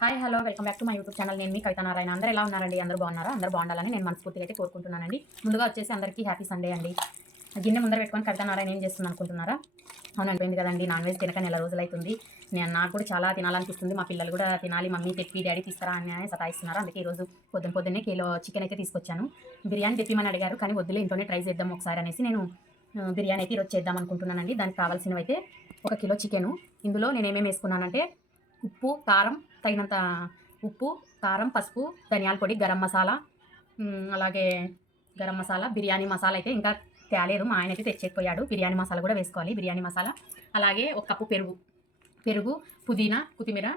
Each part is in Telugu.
Hi hello welcome back to my YouTube channel నేను మీ కవిత నారాయణ. అందరూ ఎలా ఉన్నారండి? అందరూ బాగున్నారా? అందరూ బాగుండాలని నేను మనస్ఫూర్తిగా అయితే కోరుకుంటున్నానండి. ముందుగా వచ్చేసి అందరికీ హ్యాపీ సండే అండి. గిన్నె ముందర పెట్టుకొని కవిత నారాయణ ఏం చేస్తుంది అనుకుంటున్నారా? అవును అనిపోయింది కదండి. నాన్ వెజ్ తినక నెల రోజులు అవుతుంది నేను నాకు కూడా చాలా తినాలనిపిస్తుంది. మా పిల్లలు కూడా తినాలి మమ్మీ తెప్పి డాడీ తీసుకురా అని సతాయిస్తున్నారు. అందుకే ఈరోజు పొద్దున పొద్దున్నే కిలో చికెన్ అయితే తీసుకొచ్చాను. బిర్యానీ తెప్పిమని అడిగారు కానీ వద్దులే ఇంట్లోనే ట్రై చేద్దాం ఒకసారి అనేసి నేను బిర్యానీ అయితే ఈరోజు చేద్దాం అనుకుంటున్నానండి. దానికి కావాల్సినవి అయితే ఒక కిలో చికెను ఇందులో నేను ఏమేమి వేసుకున్నానంటే ఉప్పు కారం తగినంత ఉప్పు కారం పసుపు ధనియాల పొడి గరం మసాలా అలాగే గరం మసాలా బిర్యానీ మసాలా అయితే ఇంకా తేలేదు. మా ఆయన అయితే తెచ్చేకపోయాడు బిర్యానీ మసాలా కూడా వేసుకోవాలి బిర్యానీ మసాలా. అలాగే ఒక కప్పు పెరుగు. పెరుగు పుదీనా కొత్తిమీర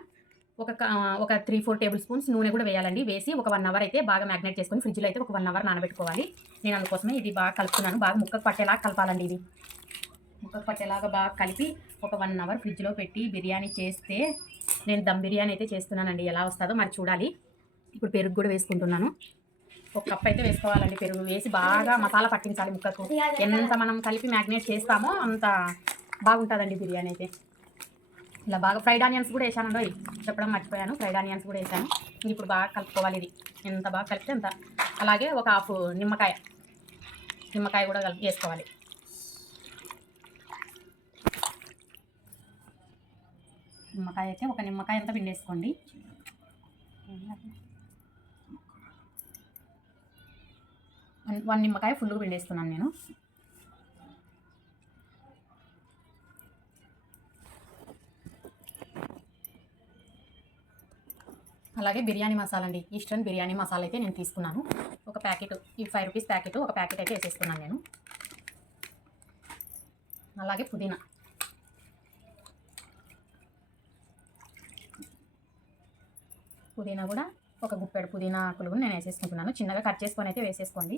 ఒక క- ఒక త్రీ ఫోర్ టేబుల్ స్పూన్స్ నూనె కూడా వేయాలండి. వేసి ఒక వన్ అవర్ అయితే బాగా మ్యాగ్నేట్ చేసుకొని ఫ్రిడ్జ్లో అయితే ఒక వన్ అవర్ నానబెట్టుకోవాలి. నేను అందుకోసమే ఇది బాగా కలుపుతున్నాను. బాగా ముక్కకు పట్టేలాగా కలపాలండి ఇది. ముక్కకు పట్టేలాగా బాగా కలిపి ఒక వన్ అవర్ ఫ్రిడ్జ్లో పెట్టి బిర్యానీ చేస్తే నేను దమ్ బిర్యానీ అయితే చేస్తున్నానండి. ఎలా వస్తుందో మరి చూడాలి. ఇప్పుడు పెరుగు కూడా వేసుకుంటున్నాను. ఒక కప్ అయితే వేసుకోవాలండి పెరుగు. వేసి బాగా మసాలా పట్టించాలి ముక్కకు. ఎంత మనం కలిపి మ్యాగ్నేట్ చేస్తామో అంత బాగుంటుందండి బిర్యానీ అయితే. ఇలా బాగా ఫ్రైడ్ ఆనియన్స్ కూడా వేసాను చెప్పడం మర్చిపోయాను. ఫ్రైడ్ ఆనియన్స్ కూడా వేసాను. ఇప్పుడు బాగా కలుపుకోవాలి ఇది. ఎంత బాగా కలిపితే అంత. అలాగే ఒక హాఫ్ నిమ్మకాయ. నిమ్మకాయ కూడా కలిపి వేసుకోవాలి. నిమ్మకాయ అయితే ఒక నిమ్మకాయ అంతా పిండేసుకోండి. వన్- నిమ్మకాయ ఫుల్గా పిండేస్తున్నాను నేను. అలాగే బిర్యానీ మసాలా అండి. ఈస్టర్న్ బిర్యానీ మసాలా అయితే నేను తీసుకున్నాను. ఒక ప్యాకెట్ ఈ ఫైవ్ రూపీస్ ప్యాకెట్ ఒక ప్యాకెట్ అయితే వేసేసుకున్నాను నేను. అలాగే పుదీనా. పుదీనా కూడా ఒక గుప్పెడు పుదీనా ఆకులు కూడా నేను వేసేసుకుంటున్నాను. చిన్నగా కట్ చేసుకొని అయితే వేసేసుకోండి.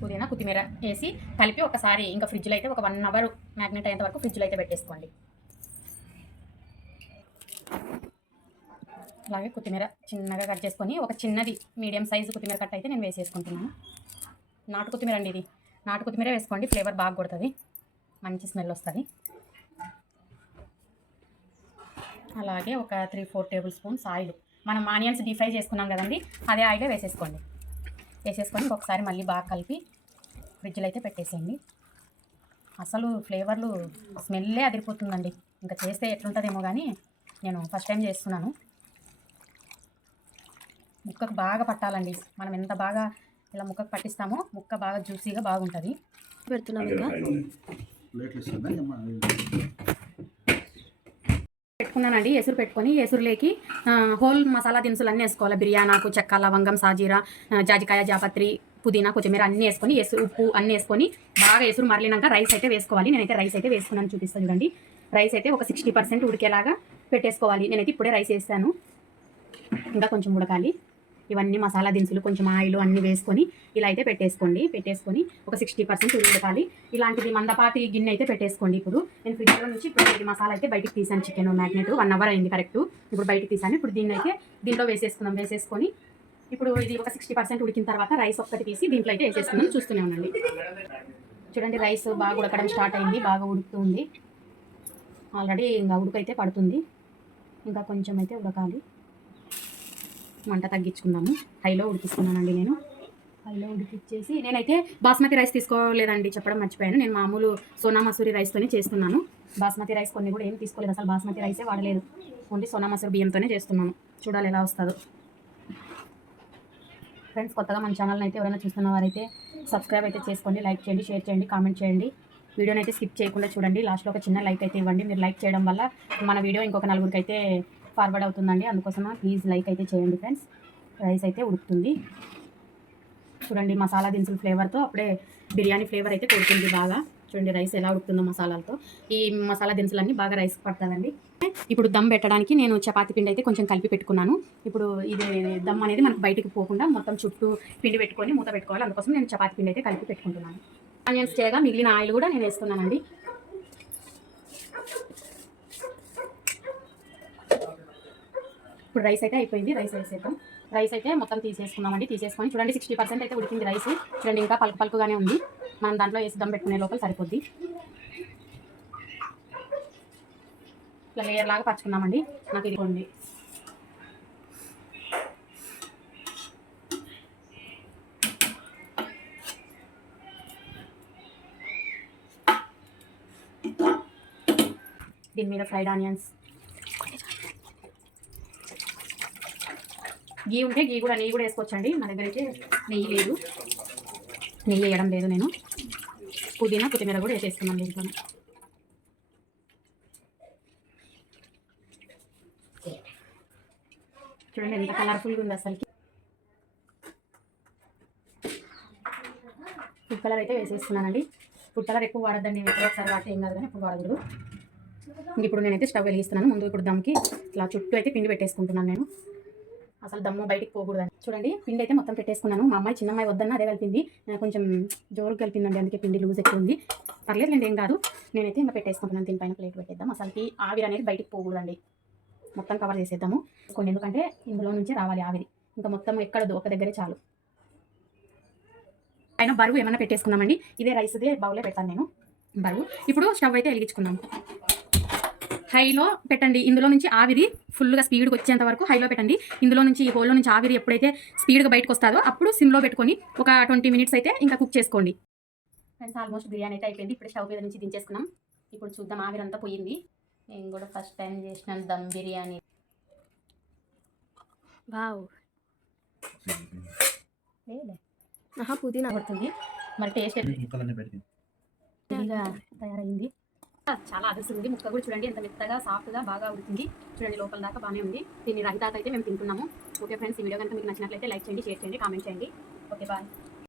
పుదీనా కొత్తిమీర వేసి కలిపి ఒకసారి ఇంకా ఫ్రిడ్జ్లో అయితే ఒక వన్ అవర్ మ్యాగ్నెట్ అయ్యేంత వరకు ఫ్రిడ్జ్లో అయితే పెట్టేసుకోండి. అలాగే కొత్తిమీర చిన్నగా కట్ చేసుకొని ఒక చిన్నది మీడియం సైజు కొత్తిమీర కట్ అయితే నేను వేసేసుకుంటున్నాను. నాటు కొత్తిమీర అండి ఇది. నాటు కొత్తిమీర వేసుకోండి ఫ్లేవర్ బాగా కొడుతుంది. మంచి స్మెల్ వస్తుంది. అలాగే ఒక three four tablespoons oil. మనం ఆనియన్స్ డీప్ ఫ్రై చేసుకున్నాం కదండి అదే ఆయిల్ వేసేసుకోండి. వేసేసుకొని ఒకసారి మళ్ళీ బాగా కలిపి ఫ్రిడ్జ్లో అయితే పెట్టేసేయండి. అసలు ఫ్లేవర్లు స్మెల్లే అదిరిపోతుందండి. ఇంకా చేస్తే ఎట్లుంటుందేమో కానీ నేను ఫస్ట్ టైం చేస్తున్నాను. ముక్కకు బాగా పట్టాలండి. మనం ఎంత బాగా ఇలా ముక్కకు పట్టిస్తామో ముక్క బాగా జ్యూసీగా బాగుంటుంది. పెడుతున్నాం ఇంకా? పెట్టుకున్నానండి ఎసురు పెట్టుకొని ఎసురులేకి హోల్ మసాలా దినుసులు అన్నీ వేసుకోవాలి. బిర్యానాకు చెక్క లవంగం సాజీరా జాజికాయ జాపత్రి పుదీనా కొత్తిమీర అన్నీ వేసుకొని ఎసురు ఉప్పు అన్నీ వేసుకొని బాగా ఎసురు మరలినాక రైస్ అయితే వేసుకోవాలి. నేనైతే రైస్ అయితే వేసుకున్నాను చూపిస్తాను చూడండి. రైస్ అయితే ఒక సిక్స్టీ పర్సెంట్ ఉడికేలాగా పెట్టేసుకోవాలి. నేనైతే ఇప్పుడే రైస్ వేస్తాను ఇంకా కొంచెం ఉడకాలి. ఇవన్నీ మసాలా దినుసులు కొంచెం ఆయిల్ అన్నీ వేసుకొని ఇలా అయితే పెట్టేసుకోండి. పెట్టేసుకొని ఒక సిక్స్టీ పర్సెంట్ ఉడకాలి ఇలాంటిది మందపాటి గిన్నె అయితే పెట్టేసుకోండి ఇప్పుడు. నేను ఫ్రిడ్జ్లో నుంచి ఇప్పుడు మసాలా అయితే బయటికి తీసాను చికెన్ మ్యాగ్నెట్ వన్ అవర్ అయింది కరెక్ట్ ఇప్పుడు బయటికి తీసాను. ఇప్పుడు దీన్ని అయితే దీంట్లో వేసేసుకుందాం. వేసేసుకొని ఇప్పుడు ఇది ఒక సిక్స్టీ పర్సెంట్ ఉడికిన తర్వాత రైస్ ఒక్కటి తీసి దీంట్లో అయితే వేసేసుకుందాం. చూస్తూనే ఉండండి. చూడండి రైస్ బాగా ఉడకడం స్టార్ట్ అయింది. బాగా ఉడుకుతుంది. ఆల్రెడీ ఇంకా ఉడుకైతే పడుతుంది. ఇంకా కొంచెం అయితే ఉడకాలి. మంట తగ్గించుకుందాము. హైలో ఉడికిస్తున్నానండి నేను. హైలో ఉడికిచ్చేసి నేనైతే బాస్మతి రైస్ తీసుకోలేదండి చెప్పడం మర్చిపోయాను. నేను మామూలు సోనా మసూరి రైస్తోనే చేస్తున్నాను. బాస్మతి రైస్ కొన్ని కూడా ఏం తీసుకోలేదు. అసలు బాస్మతి రైసే వాడలేదు. ఓన్లీ సోనా మసూరి బియ్యంతోనే చేస్తున్నాను. చూడాలి ఎలా వస్తుందో. ఫ్రెండ్స్ కొత్తగా మన ఛానల్ని అయితే ఎవరైనా చూస్తున్న వారైతే సబ్స్క్రైబ్ అయితే చేసుకోండి. లైక్ చేయండి షేర్ చేయండి కామెంట్ చేయండి. వీడియోని అయితే స్కిప్ చేయకుండా చూడండి. లాస్ట్లో ఒక చిన్న లైక్ అయితే ఇవ్వండి. మీరు లైక్ చేయడం వల్ల మన వీడియో ఇంకొక నలుగురికి అయితే ఫార్వర్డ్ అవుతుందండి. అందుకోసం ప్లీజ్ లైక్ అయితే చేయండి ఫ్రెండ్స్ రైస్ అయితే ఉడుకుతుంది. చూడండి మసాలా దినుసుల ఫ్లేవర్తో అప్పుడే బిర్యానీ ఫ్లేవర్ అయితే కొడుతుంది బాగా. చూడండి రైస్ ఎలా ఉడుకుతుందో మసాలాలతో. ఈ మసాలా దినుసులన్నీ బాగా రైస్ పడుతుందండి. ఇప్పుడు దమ్ పెట్టడానికి నేను చపాతి పిండి అయితే కొంచెం కలిపి పెట్టుకున్నాను. ఇప్పుడు ఇది దమ్ అనేది మనకు బయటికి పోకుండా మొత్తం చుట్టూ పిండి పెట్టుకొని మూత పెట్టుకోవాలి. అందుకోసం నేను చపాతి పిండి అయితే కలిపి పెట్టుకుంటున్నాను. ఆనియన్స్ చేయగా మిగిలిన ఆయిల్ కూడా నేను వేస్తున్నానండి. ఇప్పుడు రైస్ అయితే అయిపోయింది రైస్ వేసేద్దాం. రైస్ అయితే మొత్తం తీసేసుకున్నామండి తీసేసుకొని చూడండి సిక్స్టీ పర్సెంట్ అయితే ఉడికింది రైస్. చూడండి ఇంకా పలుకు పలుకుగానే ఉంది. మనం దాంట్లో వేసి దమ్ పెట్టుకునే లోపల సరిపోద్ది. ఇట్లా లేయర్ లాగా పరుచుకున్నామండి నాకు ఇదిగోండి దీని మీద ఫ్రైడ్ ఆనియన్స్ గీ ఉంటే గీ కూడా నెయ్యి కూడా వేసుకోవచ్చండి. నా దగ్గర అయితే నెయ్యి లేదు. నెయ్యి వేయడం లేదు నేను. పుదీనా కొత్తిమీర కూడా వేసేస్తున్నాను దీంట్లో చూడండి ఎంత కలర్ఫుల్గా ఉంది అసలుకి. ఫుడ్ కలర్ అయితే వేసేస్తున్నానండి. ఫుడ్ కలర్ ఎక్కువ వాడద్దండి. ఎప్పుడో ఒకసారి వాడితే ఏం కాదు కానీ ఎప్పుడు వాడకూడదు. ఇప్పుడు నేనైతే స్టవ్ వెలిగిస్తున్నాను. ముందు ఇప్పుడు దమ్కి ఇట్లా చుట్టూ అయితే పిండి పెట్టేసుకుంటున్నాను నేను. అసలు దమ్ము బయటికి పోకూడదని. చూడండి పిండి అయితే మొత్తం పెట్టేసుకున్నాను. మా అమ్మాయి చిన్న అమ్మాయి వద్దన్న అదే కలిపింది. కొంచెం జోరు కలిపిందండి అందుకే పిండి లూజ్ ఎక్కువ ఉంది. పర్లేదు నేను ఏం కాదు. నేనైతే ఇంకా పెట్టేసుకుంటున్నాను. దీనిపైన ప్లేట్ పెట్టేద్దాం. అసలుకి ఆవిరి అనేది బయటికి పోకూడదండి. మొత్తం కవర్ చేసేద్దాము. కొన్ని ఎందుకంటే ఇందులో నుంచి రావాలి ఆవిరి. ఇంకా మొత్తం ఎక్కడదు ఒక దగ్గరే చాలు. పైన బరువు ఏమైనా పెట్టేసుకుందామండి. ఇదే రైస్దే బౌలే పెడతాను నేను. బరువు. ఇప్పుడు స్టవ్ అయితే వెలిగించుకుందాం. హైలో పెట్టండి. ఇందులో నుంచి ఆవిరి ఫుల్గా స్పీడ్గా వచ్చేంత వరకు హైలో పెట్టండి. ఇందులో నుంచి ఈ హోల్లో నుంచి ఆవిరి ఎప్పుడైతే స్పీడ్గా బయటకు వస్తుందో అప్పుడు సిమ్లో పెట్టుకొని ఒక ట్వంటీ మినిట్స్ అయితే ఇంకా కుక్ చేసుకోండి. ఫ్రెండ్స్ ఆల్మోస్ట్ బిర్యానీ అయితే అయిపోయింది. ఇప్పుడు స్టవ్ మీద నుంచి దించేసుకున్నాం. ఇప్పుడు చూద్దాం ఆవిరి అంతా పోయింది. నేను కూడా ఫస్ట్ టైం చేసినాను దమ్ బిర్యానీ. వావ్. పుదీనా. పడుతుంది మరి టేస్ట్ తయారైంది. చాలా అదుస్తుంది ముక్క కూడా చూడండి ఎంత మెత్తగా సాఫ్ట్గా బాగా ఉడికింది. చూడండి లోపల దాకా బాగానే ఉంది. దీన్ని రహితాత అయితే మేము తింటున్నాము. ఓకే ఫ్రెండ్స్ ఈ వీడియో కనుక మీకు నచ్చినట్లయితే లైక్ చేయండి షేర్ చేయండి కామెంట్ చేయండి. Okay bye